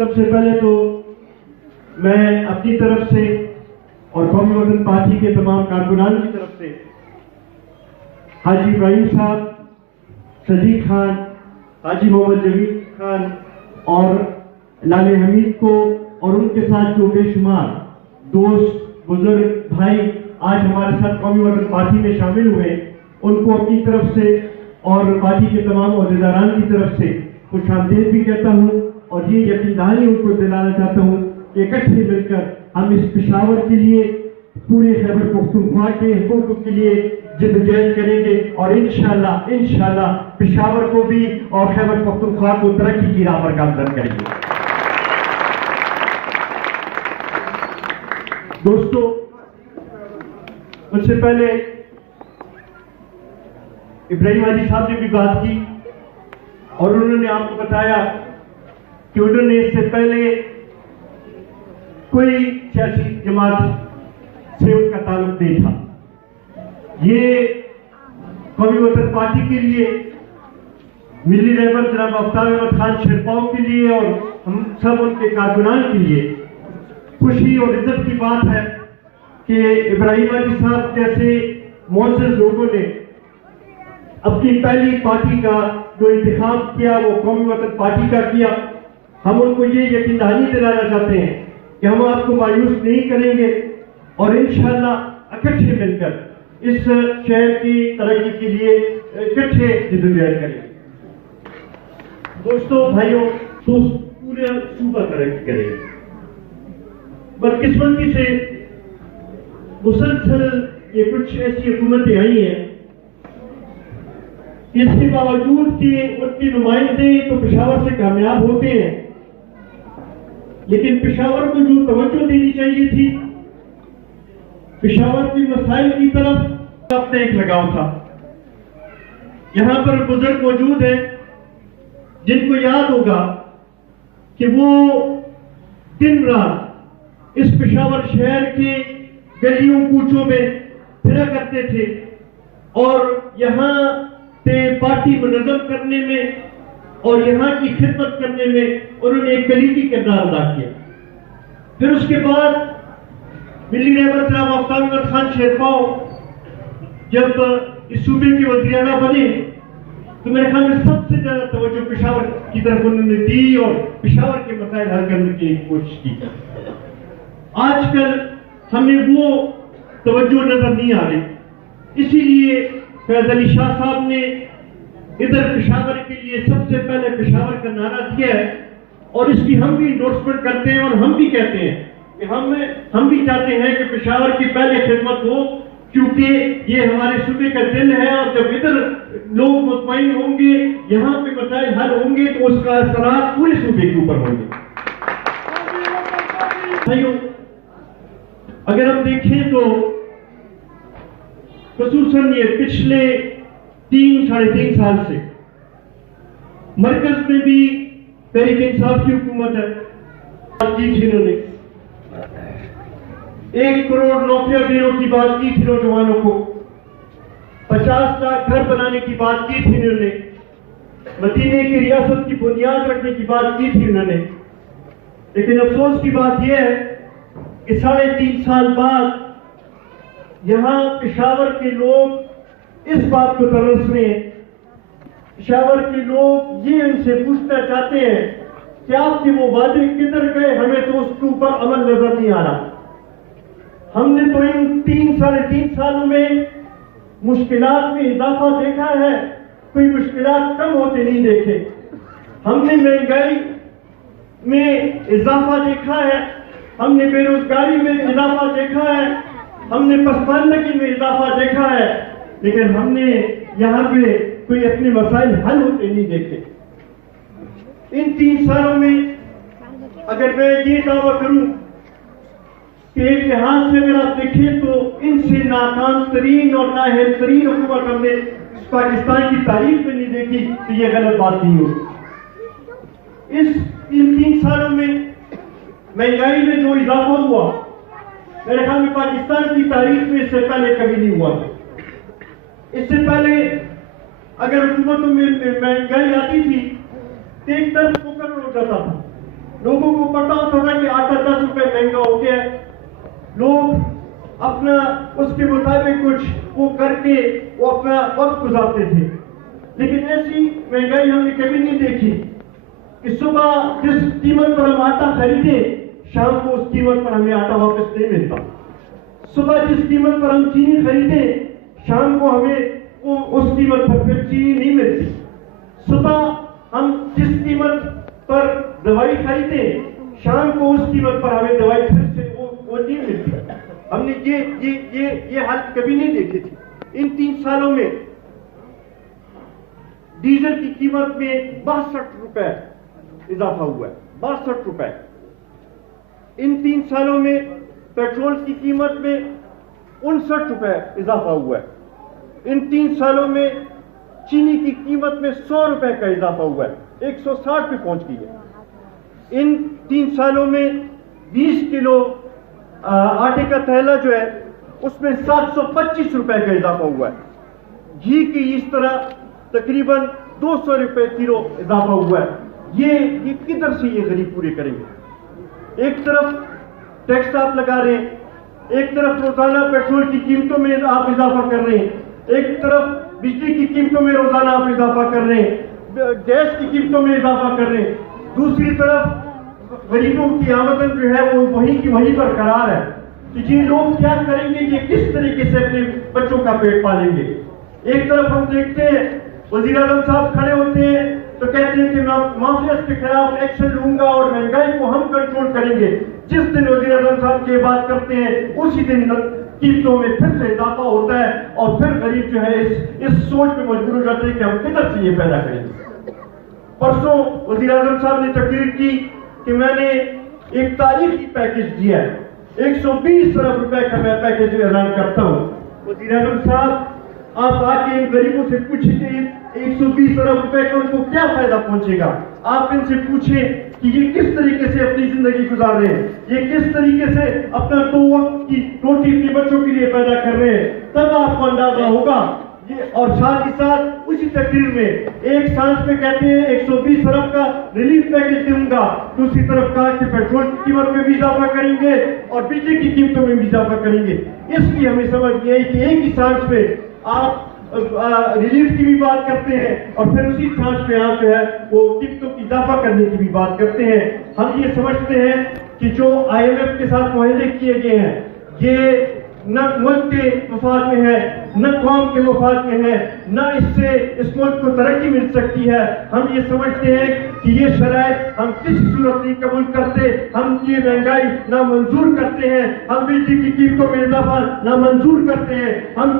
سب سے پہلے تو میں اپنی طرف سے اور قومی وطن پارٹی کے تمام کارکنان کی طرف سے حاجی ابراہیم صاحب، صدیق خان، حاجی محمد جمیل خان اور لال حمید کو اور ان کے ساتھ جو بے شمار دوست، بزرگ، بھائی آج ہمارے ساتھ قومی وطن پارٹی میں شامل ہوئے، ان کو اپنی طرف سے اور پارٹی کے تمام عہدیداران کی طرف سے خوش آمدید بھی کہتا ہوں، اور یہ یقین دہانی ان کو دلانا چاہتا ہوں کہ اکٹھے مل کر ہم اس پشاور کے لیے، پورے خیبر پختونخوا کے حقوق کے لیے جدوجہد کریں گے، اور انشاءاللہ پشاور کو بھی اور خیبر پختونخوا کو ترقی کی راہ پر گامزن کریں گے۔ دوستو، مجھ سے پہلے ابراہیم حاجی صاحب نے بھی بات کی اور انہوں نے آپ کو بتایا کہ انہوں نے اس سے پہلے کوئی سیاسی جماعت سے ان کا تعلق نہیں تھا۔ یہ قومی وطن پارٹی کے لیے، ملی رہبر جناب آفتاب احمد خان شیرپاؤ کے لیے اور ہم سب ان کے کارکنان کے لیے خوشی اور عزت کی بات ہے کہ ابراہیم حاجی صاحب جیسے معزز لوگوں نے اپنی پہلی پارٹی کا جو انتخاب کیا وہ قومی وطن پارٹی کا کیا۔ ہم ان کو یہ یقین دہانی دلانا چاہتے ہیں کہ ہم آپ کو مایوس نہیں کریں گے اور انشاءاللہ اکٹھے مل کر اس شہر کی ترقی کے لیے اکٹھے جدوجہد کریں گے۔ دوستو، بھائیوں، پورے صوبہ ترقی کرے گا۔ بدقسمتی سے مسلسل یہ کچھ ایسی حکومتیں آئی ہیں، اس کے باوجود کہ ان کے نمائندے تو پشاور سے کامیاب ہوتے ہیں، لیکن پشاور کو جو توجہ دینی چاہیے تھی، پشاور کے مسائل کی طرف اپنا ایک لگاؤ تھا۔ یہاں پر بزرگ موجود ہیں جن کو یاد ہوگا کہ وہ دن رات اس پشاور شہر کے گلیوں کوچوں میں پھرا کرتے تھے اور یہاں پہ پارٹی منظم کرنے میں اور یہاں کی خدمت کرنے میں انہوں نے ایک کلیدی کردار ادا کیا۔ پھر اس کے بعد ملی رہبر جناب آفتاب احمد خان شیرپاؤ جب اس صوبے کے وزیر اعلیٰ بنے تو میرے خیال میں سب سے زیادہ توجہ پشاور کی طرف انہوں نے دی اور پشاور کے مسائل حل کرنے کی کوشش کی۔ آج کل ہمیں وہ توجہ نظر نہیں آ رہی، اسی لیے فیض علی شاہ صاحب نے ادھر پشاور کے لیے سب سے پہلے پشاور کا نعرہ دیا ہے، اور اس کی ہم بھی انڈورسمنٹ کرتے ہیں اور ہم بھی کہتے ہیں کہ ہم بھی چاہتے ہیں کہ پشاور کی پہلے خدمت ہو، کیونکہ یہ ہمارے صوبے کا دل ہے، اور جب ادھر لوگ مطمئن ہوں گے، یہاں پہ مسائل حل ہوں گے تو اس کا اثرات پورے صوبے کے اوپر ہوں گے۔ بھائیوں، اگر ہم دیکھیں تو خصوصاً یہ پچھلے 3-3.5 سال سے مرکز میں بھی تحریک انصاف کی حکومت ہے، انہوں نے 1 کروڑ نوکریاں دینے کی بات کی تھی نوجوانوں کو، 50 لاکھ گھر بنانے کی بات کی تھی انہوں نے، مدینے کی ریاست کی بنیاد رکھنے کی بات کی تھی انہوں نے، لیکن افسوس کی بات یہ ہے کہ 3.5 سال بعد یہاں پشاور کے لوگ اس بات کو ترس رہے ہیں، پشاور کے لوگ یہ ان سے پوچھنا چاہتے ہیں کہ آپ کے وہ وعدے کدھر گئے، ہمیں تو اس کے اوپر عمل نظر نہیں آ رہا۔ ہم نے تو ان 3-3.5 سالوں میں مشکلات میں اضافہ دیکھا ہے، کوئی مشکلات کم ہوتے نہیں دیکھے۔ ہم نے مہنگائی میں اضافہ دیکھا ہے، ہم نے بے روزگاری میں اضافہ دیکھا ہے، ہم نے پسماندگی میں اضافہ دیکھا ہے، لیکن ہم نے یہاں پہ کوئی اپنے مسائل حل ہوتے نہیں دیکھے۔ ان 3 سالوں میں اگر میں یہ دعویٰ کروں کہ ایک لحاظ سے اگر آپ دیکھیں تو ان سے ناکام ترین اور نااہل ترین حکومت ہم نے پاکستان کی تاریخ میں نہیں دیکھی، تو یہ غلط بات نہیں ہوگی۔ ان 3 سالوں میں مہنگائی میں جو اضافہ ہوا، میرے خیال میں پاکستان کی تاریخ میں اس سے پہلے کبھی نہیں ہوا تھا۔ اس سے پہلے اگر حکومتوں میں مہنگائی آتی تھی تو ایک طرف مقرر ہو جاتا تھا लोगों को पता होता था कि आटा 10 रुपए महंगा हो गया है, लोग अपना उसके मुताबिक कुछ वो करके वो अपना वक्त गुजारते थे। लेकिन ऐसी महंगाई हमने कभी नहीं देखी कि सुबह जिस कीमत पर हम आटा खरीदे शाम को उस कीमत पर हमें आटा वापस नहीं मिलता। सुबह जिस कीमत पर हम चीनी खरीदे शाम को हमें उस कीमत पर फिर चीनी नहीं मिलती। सुबह हम जिस कीमत पर दवाई खरीदे शाम को उस कीमत पर हमें दवाई फिर से वो नहीं मिलती। हमने ये हालत कभी नहीं देखी थी। इन 3 सालों में डीजल की कीमत में 62 रुपए इजाफा हुआ है, 62 रुपए। इन 3 सालों में पेट्रोल की कीमत में 59 रुपए इजाफा हुआ है। इन 3 सालों में चीनी की कीमत में 100 रुपए का इजाफा हुआ है, 160 पे पहुंच गई है। इन 3 सालों में 20 किलो आटे का थैला जो है उसमें 725 रुपए का इजाफा हुआ है। घी की इस तरह तकरीबन 200 रुपए किलो इजाफा हुआ है। ये किधर से ये गरीब पूरे करेंगे? एक तरफ टैक्स आप लगा रहे हैं, एक तरफ रोजाना पेट्रोल की कीमतों में आप इजाफा कर रहे हैं, एक तरफ बिजली की कीमतों में रोजाना आप इजाफा कर रहे हैं, गैस की कीमतों में इजाफा कर रहे हैं, दूसरी तरफ गरीबों की आमदन जो है वो वहीं की वहीं बरकरार है। तो ये लोग क्या करेंगे? ये किस तरीके से अपने बच्चों का पेट पालेंगे? एक तरफ हम देखते हैं वजीर आजम साहब खड़े होते हैं तो कहते हैं कि मैं माफियाज के खिलाफ एक्शन लूंगा और महंगाई को हम कंट्रोल करेंगे। जिस दिन वजीर आजम साहब ये बात करते हैं उसी दिन कीमतों में फिर से इजाफा होता है और फिर गरीब जो है इस सोच में मजबूर हो जाते हैं कि हम किधर से ये पैदा करेंगे। परसों वजीर आजम साहब ने तकरीर की कि मैंने एक तारीखी पैकेज दिया है, 120 अरब रुपए का मैं पैकेज ऐलान करता हूँ। वजीर आजम साहब आप आके इन गरीबों से पूछिए 120 अरब रुपए का उनको क्या फायदा पहुंचेगा। आप इनसे पूछें कि ये किस तरीके से अपनी जिंदगी गुजार रहे हैं, ये किस तरीके से अपना 2 वक्त की रोटी अपने बच्चों के लिए पैदा कर रहे हैं, तब आपको अंदाजा होगा। ये और साथ ही साथ उसी तकरीर में एक सांस पे कहते हैं 120 अरब का रिलीफ पैकेज दूंगा, दूसरी तरफ कहा कि पेट्रोल की कीमत में भी इजाफा करेंगे और बिजली की कीमतों में भी इजाफा करेंगे। इसलिए हमें समझ नहीं आई कि एक ही सांस पे आप रिलीफ की भी बात करते हैं और फिर उसी सांस पे आप जो है वो कीमतों की इजाफा करने की भी बात करते हैं। हम ये समझते हैं कि जो IMF के साथ मुआहदे किए गए हैं ये न मुल्क के मफाद में है, न कौम के मफाद में है, न इससे इस मुल्क को तरक्की मिल सकती है। हम ये समझते हैं कि ये शराइत हम किसी सूरत नहीं कबूल करते। हम ये महंगाई ना मंजूर करते हैं, हम बिजली की कीमतों में इजाफा ना मंजूर करते हैं, हम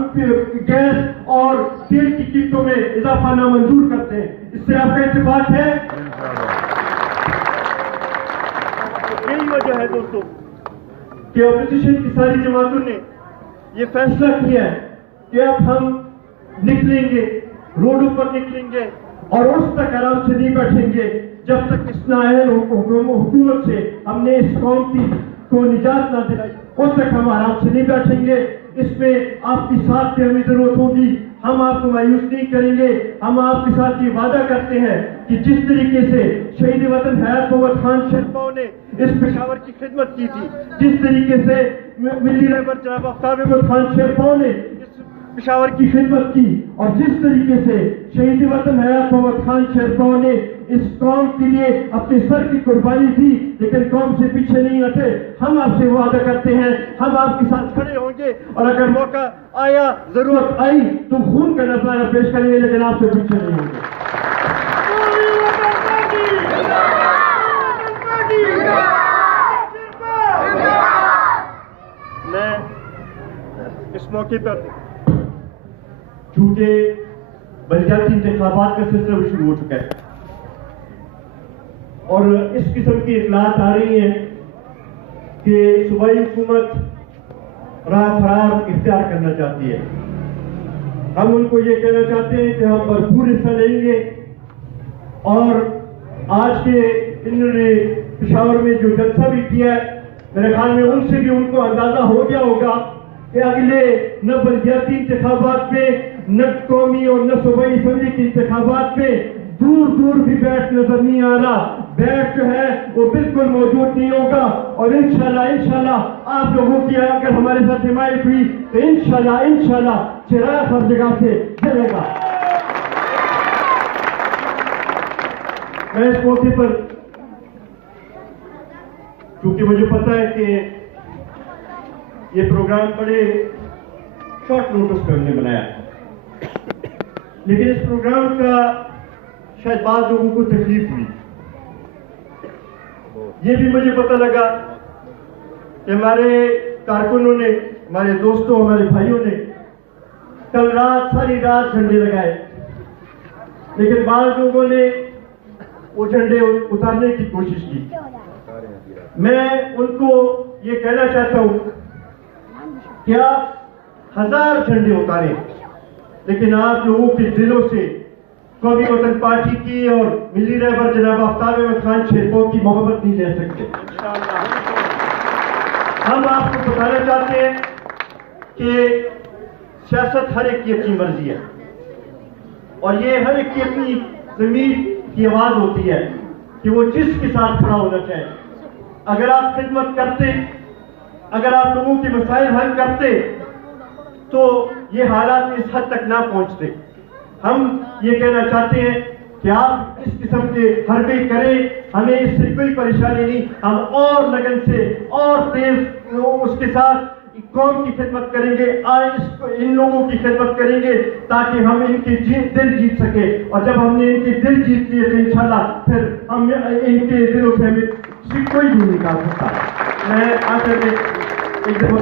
गैस और तेल की कीमतों में इजाफा ना मंजूर करते हैं। इससे आपका इत्तेफाक है? यही वजह है दोस्तों कि ऑपोजिशन की सारी जमातों ने ये फैसला किया है कि अब हम निकलेंगे, रोडों पर निकलेंगे और उस तक आराम से नहीं बैठेंगे जब तक इस नाअहल हुकूमत से हमने इस कौम को निजात ना दिलाई, उस तक हम आराम से नहीं बैठेंगे। इसमें आपकी साथ की हमें जरूरत होगी, हम आपको मायूस नहीं करेंगे। हम आपके साथ ये वादा करते हैं कि जिस तरीके से शहीद वतन हयात मोहम्मद खान शेरपाव ने इस पेशावर की खिदमत की थी, जिस तरीके से मिली रहबर जनाब आफ्ताब अहमद खान शेरपाव ने इस पेशावर की खिदमत की और जिस तरीके से शहीद वतन हयात मोहम्मद खान शेरपाव ने इस कौम के लिए अपने सर की कुर्बानी दी लेकिन कौम से पीछे नहीं हटे, हम आपसे वादा करते हैं हम आपके साथ खड़े होंगे और अगर मौका आया, जरूरत आई तो खून का नजराना पेश करेंगे लेकिन आपसे पीछे नहीं होंगे। मैं इस मौके पर झूठे बलजाती इंतखाबात का सिलसिला भी शुरू हो चुका है और इस किस्म की इतलात आ रही हैं कि सूबाई हुकूमत राह फरार इख्तियार करना चाहती है। हम उनको ये कहना चाहते हैं कि हम भरपूर हिस्सा लेंगे और आज के इन्होंने पेशावर में जो जलसा भी किया है मेरे ख्याल में उनसे भी उनको अंदाजा हो गया होगा कि अगले न बलदियाती इंतखाबात में, न कौमी और न सूबाई असम्बली के इंतखाबात में दूर दूर भी बैठ नजर नहीं आ रहा। बैठ जो है वो बिल्कुल बिल्कुल मौजूद नहीं होगा। और इंशाल्लाह आप लोगों की अगर हमारे साथ हिमायत हुई तो इंशाल्लाह चिराग हर जगह से जलेगा। मैं इस मौके पर, क्योंकि मुझे पता है कि ये प्रोग्राम बड़े शॉर्ट नोटिस पर हमने बनाया, लेकिन इस प्रोग्राम का शायद बाद लोगों को तकलीफ हुई। ये भी मुझे पता लगा कि हमारे कारकुनों ने, हमारे दोस्तों, हमारे भाइयों ने कल रात सारी रात झंडे लगाए, लेकिन बाद लोगों ने वो झंडे उतारने की कोशिश की। मैं उनको ये कहना चाहता हूं कि आप 1000 झंडे उतारें, लेकिन आप लोगों के दिलों से कौमी वतन पार्टी की और मिली रहबर जनाब आफ्ताब अहमद खान शेरपो की मोहब्बत नहीं ले सकते। हम आपको बताना चाहते हैं कि सियासत हर एक की अपनी मर्जी है, और ये हर एक की अपनी ज़मीर की आवाज होती है कि वो जिसके साथ खड़ा होना चाहे। अगर आप खिदमत करते, अगर आप लोगों के मसाइल हल करते, तो ये हालात इस हद तक ना पहुंचते। हम ये कहना चाहते हैं कि आप इस किस्म के हरबे करें, हमें इससे कोई परेशानी नहीं। हम और लगन से और तेज उसके साथ कौम की खिदमत करेंगे, इन लोगों की खिदमत करेंगे, ताकि हम इनके दिल जीत सके। और जब हमने इनके दिल जीत लिए तो इंशाल्लाह फिर हम इनके दिलों से हमें कोई भी नहीं निकाल सकता। मैं आखिर में एक दफा